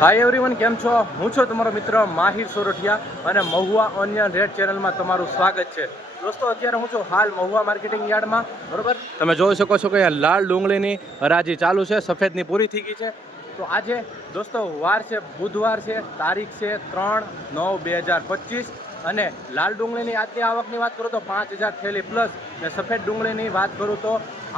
Hi everyone કેમ છો? હું છું તમારો મિત્ર માહિર સોરઠિયા અને મહુવા ઓનિયન રેડ ચેનલમાં તમારું સ્વાગત છે. દોસ્તો, અત્યારે હું છું હાલ મહુવા માર્કેટિંગ યાર્ડમાં, બરોબર? તમે જોઈ શકો છો કે અહીંયા લાલ ડુંગળીની હરાજી ચાલુ છે, સફેદની પૂરી થઈ ગઈ છે. તો આજે, દોસ્તો, વાર છે, બુધવાર છે, તારીખ છે ત્રણ નવ બે હજાર પચીસ. અને લાલ ડુંગળીની આજની આવકની વાત કરું તો પાંચ હજાર થેલી પ્લસ ને સફેદ ડુંગળીની વાત કરું તો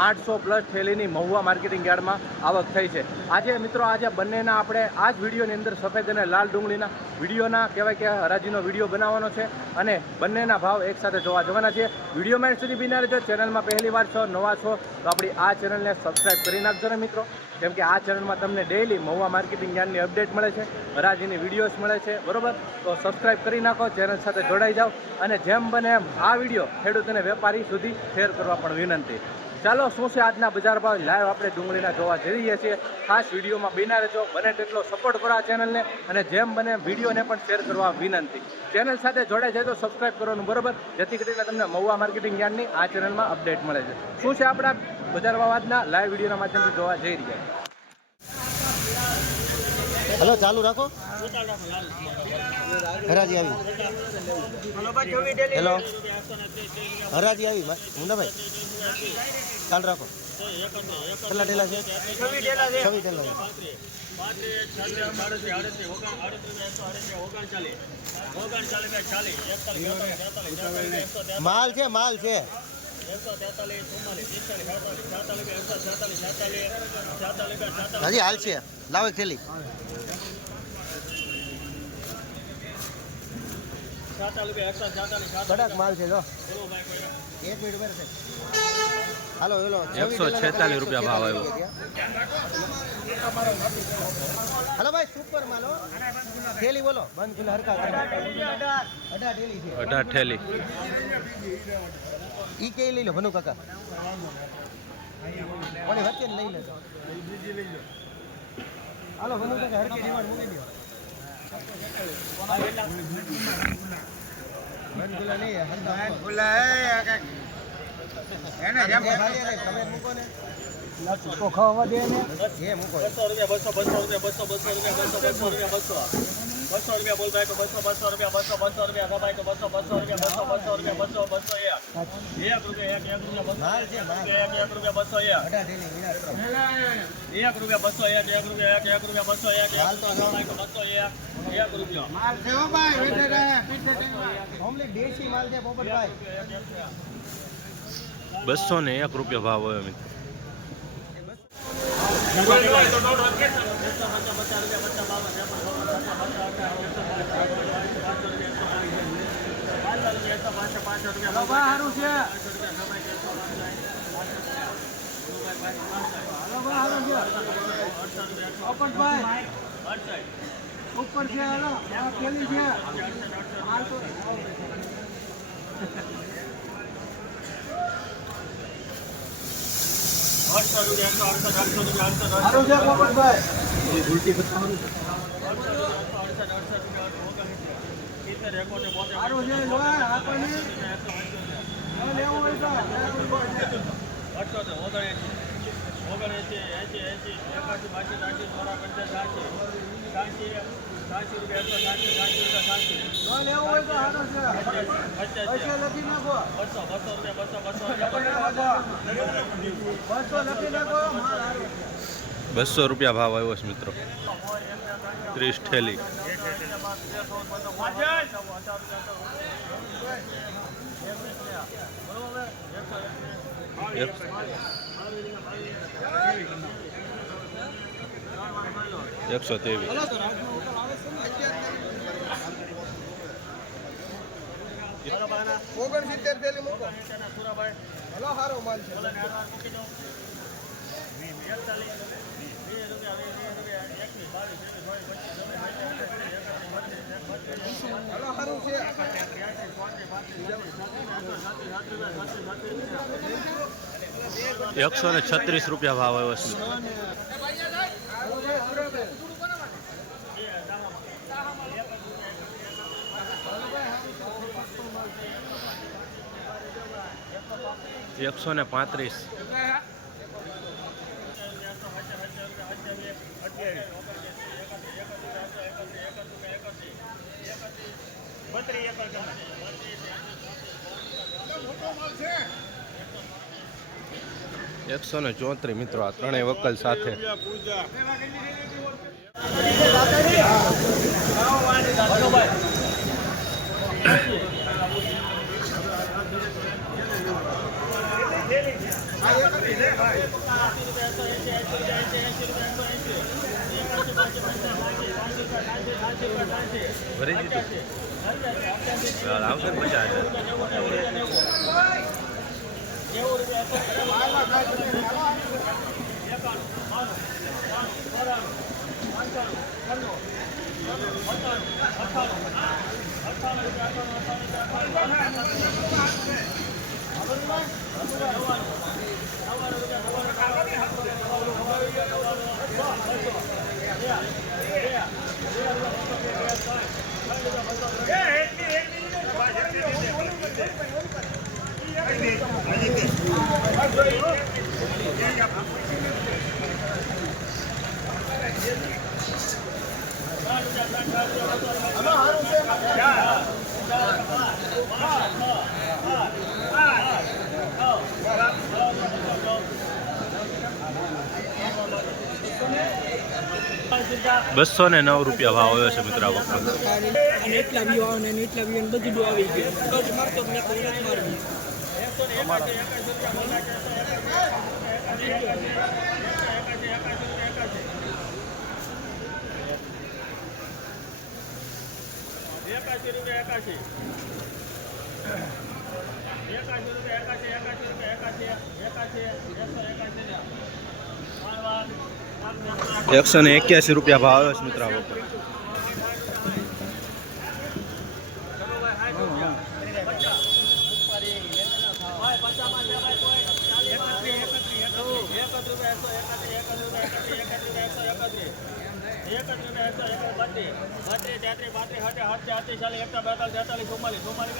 આઠસો પ્લસ થેલીની મહુવા માર્કેટિંગ યાર્ડમાં આવક થઈ છે. આજે મિત્રો, આજે બંનેના આપણે આ જ વિડીયોની અંદર સફેદ અને લાલ ડુંગળીના વિડીયોના કહેવાય કે હરાજીનો વીડિયો બનાવવાનો છે અને બંનેના ભાવ એકસાથે જોવા જવાના છે. વિડીયોમાં સુધી બિના રહેજો ચેનલમાં પહેલી વાર છો, નવા છો, તો આપણી આ ચેનલને સબસ્ક્રાઈબ કરી નાખજો ને મિત્રો. કેમ કે આ ચેનલમાં તમને ડેઈલી મહુવા માર્કેટિંગ જ્ઞાનની અપડેટ મળે છે, હરાજીની વિડીયોઝ મળે છે, બરોબર? તો સબસ્ક્રાઈબ કરી નાખો ચેનલ સાથે જોડાઈ જાઓ અને જેમ બને એમ આ વીડિયો ખેડૂત અને વેપારી સુધી શેર કરવા પણ વિનંતી. ચાલો, શું છે આજના બજાર ભાવ? લાઈવ આપણે ડુંગળીના જોવા જઈ રહ્યા છીએ. ખાસ વિડીયોમાં બિના રહેજો. બને તેટલો સપોર્ટ કરો આ ચેનલને અને જેમ બને વિડીયોને પણ શેર કરવા વિનંતી. ચેનલ સાથે જોડાઈ જાય તો સબસ્ક્રાઈબ કરવાનું બરોબર. જેથી કરીને તમને મહુવા માર્કેટિંગ યાર્ડની આ ચેનલમાં અપડેટ મળે છે. શું છે આપણા બજાર ભાવ આજના? લાઈવ વિડીયોના માધ્યમથી જોવા જઈ રહ્યા હલો ચાલુ રાખો. હરાજી આવી. હેલો. હરાજી આવી મા- મુન્નાભાઈ ચાલુ રાખો. કેટલા ઢેલા છે? છવી ઢેલા છે. માલ છે માલ છે. હજી હાલ છે. લાવે થેલી. કડાક માલ છે જો. એક મિનિટ ઊભા રહેશે. Hello hello. એકસો છેતાલીસ રૂપિયા ભાવ આવ્યો. હાલો ભાઈ સુપર માલ થેલી બોલો. બંધ ખુલ્લા હરકા અઢાર થેલી છે. અઢાર થેલી ઈ કે લઈ લો ભનુ કાકા. પણ વચ્ચે જ લઈ લેજો. હાલો ભનુ કાકા હરકી ડિમાન્ડ મૂકી દો. બસો રૂપિયા બસો બસો રૂપિયા બસો બસો રૂપિયા બસો બસો રૂપિયા બસો. બસો બોલ ભાઈ તો બસો બસો રૂપિયા બસો બસો રૂપિયા ભાઈ તો બસો બસો રૂપિયા બસો બસો રૂપિયા બસો બસો એક. એક રૂપિયા એક એક રૂપિયા બસો એક એક રૂપિયા બસો એક. થેલી વિનાશ કરો. એક રૂપિયા બસો એક એક રૂપિયા એક એક રૂપિયા બસો એક. બસો ને એક રૂપિયા ભાવ હોય મિત્રો. સારું છે પોપટભાઈ એકોતેર બોતેર સારું છે. હાલ તો ઓગણએંસી એસી એસી એંસી એકાસી બાસી ત્રાસી ચોરા પંચાસ સાસી બસો રૂપિયા ભાવ આવ્યો છે મિત્રો. ત્રીસ થેલી એક- એકસો ત્રેવીસ ઓગણસિત્તેર થેલી મૂકો હલો સારો માલ છે હલો સારું છે એકસો ને છત્રીસ રૂપિયા ભાવ આવ્યો છે એકસો ને પાંત્રીસ. એકસો ને ચોત્રીસ મિત્રો આ ત્રણેય વકલ સાથે. ભરી દીધું આવશે ને પચાસ બસો ને નવ રૂપિયા ભાવ આવ્યો છે મિત્ર આ વખતે અને એટલા વ્યૂ આવે ને એટલા વ્યૂ બધું આવી ગયું એકાશી રૂપિયા એકાશી એકાશી રૂપિયા એકાશી એકાશી એકસો એકાશી એકસો ને એક્યાસી રૂપિયા ભાવ આવ્યો છે મિત્રો આ વખતે ભાઈ પચાસમાં છે ભાઈ કોઈ? ચાલીસમાં છે. એકત્રીસ રૂપિયા એકસો એકત્રીસ, એકત્રીસ રૂપિયા એકત્રીસ, એકત્રીસ રૂપિયા એકસો એકત્રીસ. એકત્રીસ રૂપિયા એકસો એકત્રીસ, બત્રીસ. બત્રીસ, તેત્રીસ, અડત્રીસ, અડત્રીસ, ચાલીસ, એકતા, બેતાલીસ, તેતાલીસ, ચુમ્માલીસ, ચુમ્માલીસ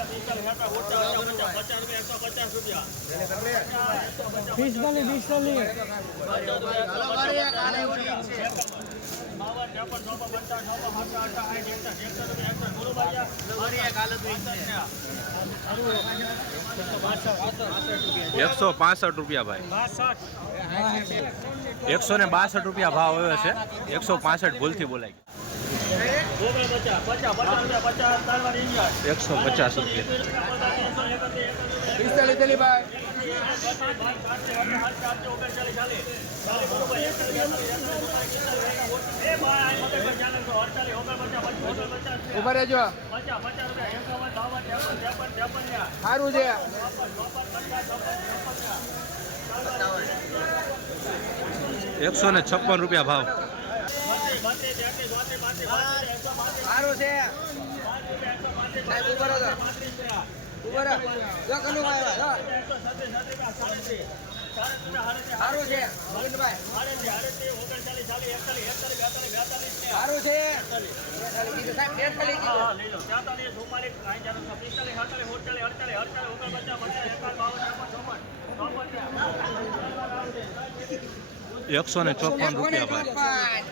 એકસો પચાસ રૂપિયા. ગુરુભાઈ, એકસો પાસઠ રૂપિયા ભાઈ. એકસો ને બાસઠ રૂપિયા ભાવ આવ્યો છે એકસો પાસઠ ભૂલથી બોલાય એકસો પચાસ રૂપિયા. ઊભા રહેજો. સારું છે. એકસો ને છપ્પન રૂપિયા ભાવ. સારું છે. સાહેબ ઊભા રહો ઊભા રહો. જો કનુ જો. સારું છે. ગોવિંદભાઈ. સારું છે. સાહેબ બેતાલીસ કીધું. એકસો ને ચોપન રૂપિયા ભાઈ.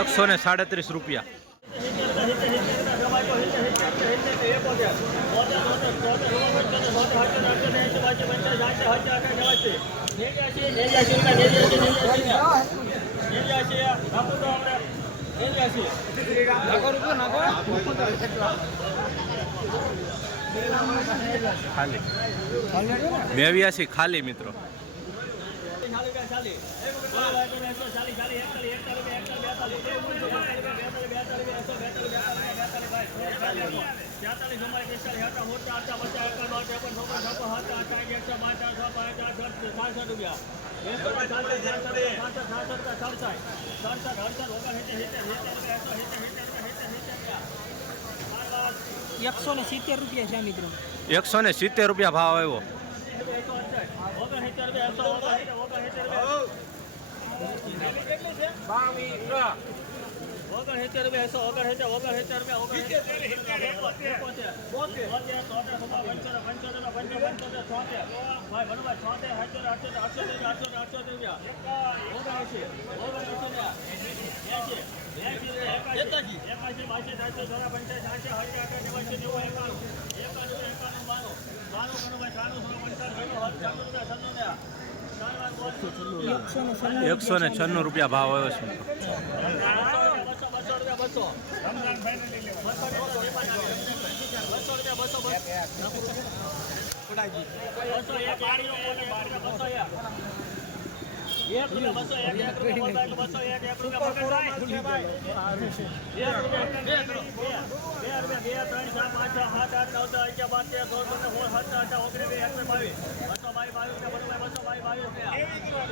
એકસો ને સાડત્રીસ રૂપિયા. ખાલી. નેવ્યાસી ખાલી મિત્રો. ચાલી તેતાલીસ ચુમ્માલીસ પિસ્તાલીસ હતા મોટા હતા પચાસ એકાવન બાવન ત્રેપન ચોપન છપ્પન હતા અઠાવીસ એકસો બાર ચાર છ પાંચ ચાર છ સાતસો રૂપિયા એકસો સાતસો સાતસો સાતસો સાતસો રૂપિયા સડસઠ સડસઠ અડસઠ ઓગણસિત્તેર સિત્તેર સિત્તેર રૂપિયા એકસો સિત્તેર સિત્તેર રૂપિયા સિત્તેર સિત્તેર રૂપિયા એકસો ને સિત્તેર રૂપિયા છે આ મિત્રો એકસો ને સિત્તેર રૂપિયા ભાવ આવ્યો એકસો અડસઠ ઓગણસિત્તેર રૂપિયા એકસો ઓગણસિત્તર કેટલી છે ઓગણસિત્તેર ઓગણસિત્તેર એંશી. એકાશી એકાશી બાસી ત્રણસો સોળા પંચાયત સાતસો અઠ્યા અઠ્યા નેવાસી નેવું એકાણું. એકાણું એકાણું બાણું. બાણું ભાઈ ત્રાણું સોળ પંચાવન છન્નું છન્નું રૂપિયા છન્નું ને એકસો ને છન્નું એકસો ને છન્નું રૂપિયા ભાવ આવ્યો છે. બસો. બસો રૂપિયા બસો બસો. એક બસો એક. બસો એક એક રૂપિયા એક રૂપિયા બે ત્રણ ચાર પાંચ છ સાત આઠ નવ દસ અગિયાર બાર તેર સોળ પંદર સોળ સત્તર અઢાર ઓગણીસ વીસ એકવીસ બાવીસ બસો બાવીસ બાવીસ બસો બાવીસ બાવીસ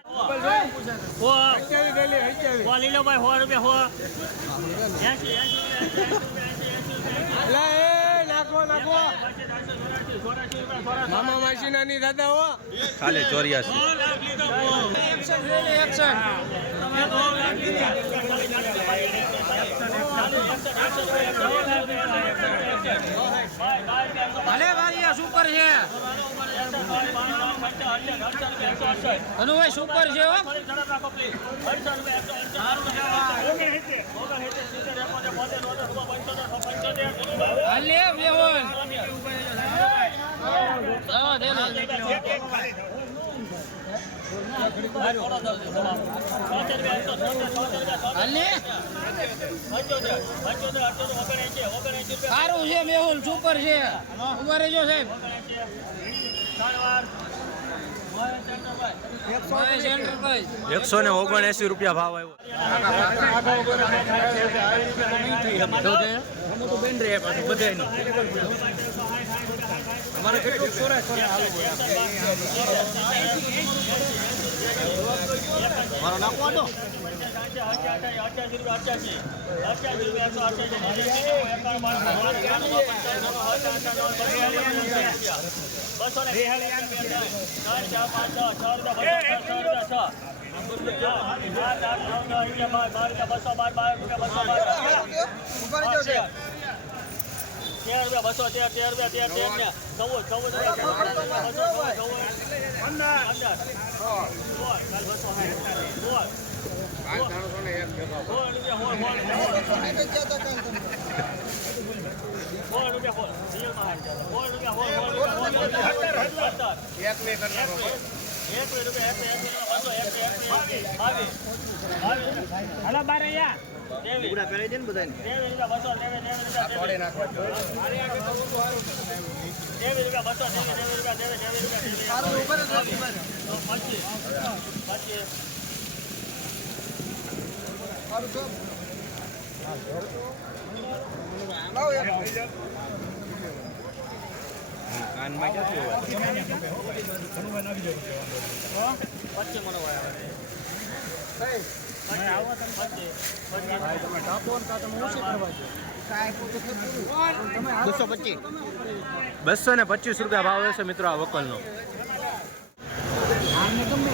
લીલો ભાઈ સો રૂપિયા હો. નાખો નાખો મામા માસી નાની દાદા હો. ખાલી ચોર્યાસી. ભલે ભાઈ સુપર છે. અનુભાઈ સુપર છે સારું છે મેહુલ સુપર છે? ઊભા રહેજો સાહેબ. એકસો ને ઓગણએંસી રૂપિયા ભાવ આવ્યો. મારો નામ બસો ને બસો બાર બાર રૂપિયા બસો બાર તેર રૂપિયા બસો તેર તેર રૂપિયા તેર તેર ને ચૌદ ચૌદ રૂપિયા બસો ચૌદ હલો બાર અહીંયા પૂરા પહેરાઈ દે ને બધાને ત્રેવીસ નાખવા સારું ઉપર પચીસ પચીસ છો. બસો ને પચીસ રૂપિયા ભાવ હશે મિત્રો આ વકલનો. નો ગમે.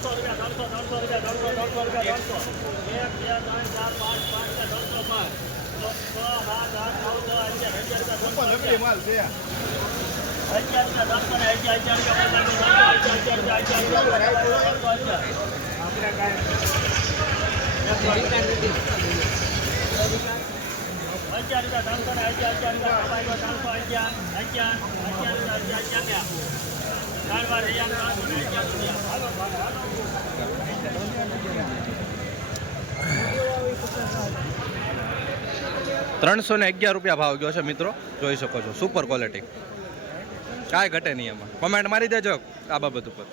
નવ્વાણું નવ્વાણું ત્રણસો ત્રણસો ત્રણસો રૂપિયા ત્રણસો ત્રણસો રૂપિયા ત્રણસો એક બે ત્રણ ચાર પાંચ પાંચ ને ત્રણસો પાંચ છ સાત આઠ નવ દસ અગિયાર અગિયાર રૂપિયા ત્રણસો રૂપિયા ત્રણસો ને અગિયાર અગિયાર રૂપિયા અગિયાર અગિયાર રૂપિયા અગિયાર અગિયાર અગિયાર રૂપિયા ત્રણસો ને અગિયાર અગિયાર રૂપિયા ત્રણસો અગિયાર અગિયાર અગિયાર રૂપિયા અગિયાર ત્રણસો રૂપિયા ત્રણસો ને અગિયાર રૂપિયા ભાવ ગયો છે મિત્રો. જોઈ શકો છો સુપર ક્વોલિટી કાંઈ ઘટે નહીં એમાં. કમેન્ટ મારી દેજો આ બાબત ઉપર.